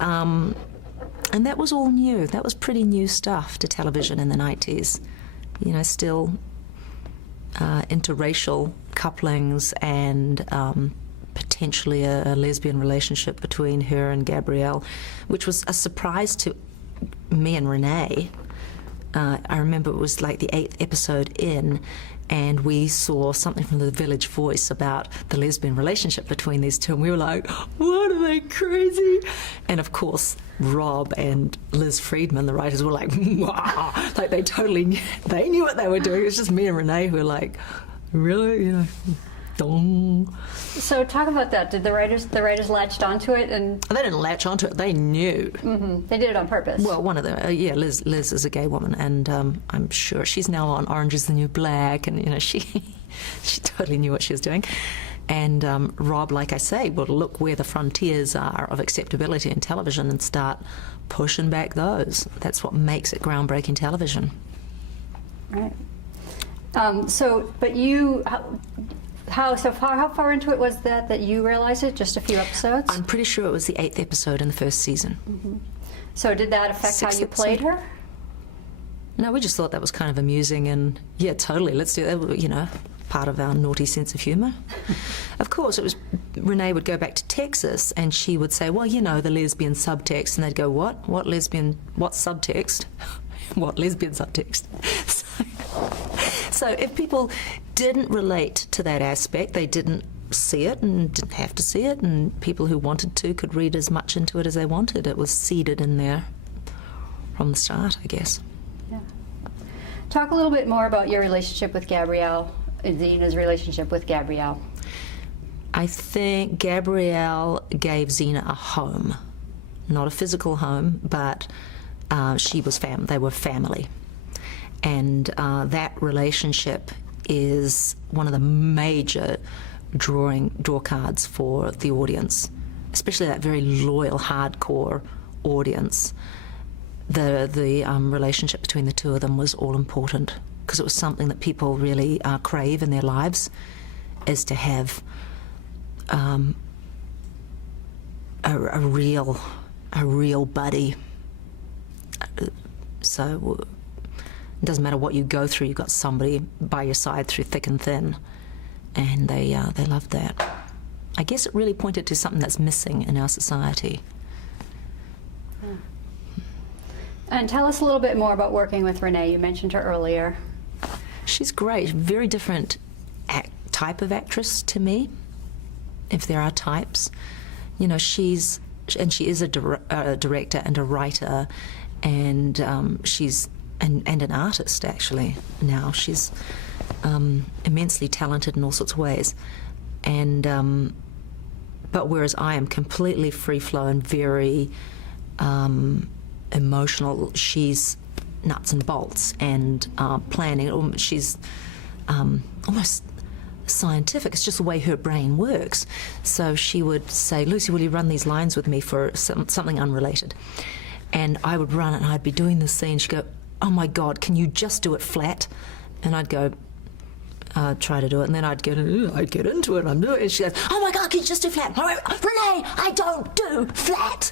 and that was all new. That was pretty new stuff to television in the 90s. You know, still interracial couplings and potentially a lesbian relationship between her and Gabrielle, which was a surprise to me and Renee. I remember it was like the 8th episode in, and we saw something from the Village Voice about the lesbian relationship between these two, and we were like, what, are they crazy? And of course, Rob and Liz Friedman, the writers, were like, wow, like they totally knew, they knew what they were doing. It was just me and Renee who were like, really, you know, dong. So talk about that. Did the writers latched onto it? And they didn't latch onto it, they knew. Mm-hmm. They did it on purpose. Well, one of them, yeah, Liz is a gay woman, and I'm sure she's now on Orange is the New Black, and you know, she totally knew what she was doing. And Rob, like I say, will look where the frontiers are of acceptability in television and start pushing back those. That's what makes it groundbreaking television. Right. But you, how far into it was that you realized it? Just a few episodes? I'm pretty sure it was the 8th episode in the first season. Mm-hmm. So did that affect how you played her? No, we just thought that was kind of amusing, and yeah, totally, let's do that, you know, part of our naughty sense of humour. Of course, it was, Renee would go back to Texas and she would say, well, you know, the lesbian subtext, and they'd go, what subtext? What lesbian subtext? So if people didn't relate to that aspect, they didn't see it and didn't have to see it, and people who wanted to could read as much into it as they wanted. It was seeded in there from the start, I guess. Yeah. Talk a little bit more about your relationship with Gabrielle, Zena's relationship with Gabrielle. I think Gabrielle gave Zena a home. Not a physical home, but they were family. And that relationship is one of the major draw cards for the audience, especially that very loyal, hardcore audience. The relationship between the two of them was all important, because it was something that people really crave in their lives, is to have a real buddy. So it doesn't matter what you go through, you've got somebody by your side through thick and thin, and they loved that. I guess it really pointed to something that's missing in our society. Yeah. And tell us a little bit more about working with Renee. You mentioned her earlier. She's great. Very different type of actress to me, if there are types. You know, she is a director and a writer, and she's and an artist, actually, now. She's immensely talented in all sorts of ways. And but whereas I am completely free-flowing, very emotional, she's nuts and bolts and planning. She's almost scientific. It's just the way her brain works. So she would say, Lucy, will you run these lines with me for something unrelated? And I would run it, and I'd be doing the scene. She'd go, oh my God, can you just do it flat? And I'd go, try to do it, and then I'd get into it, and I'm doing it, and she goes, oh my God, can you just do flat? Renee, I don't do flat.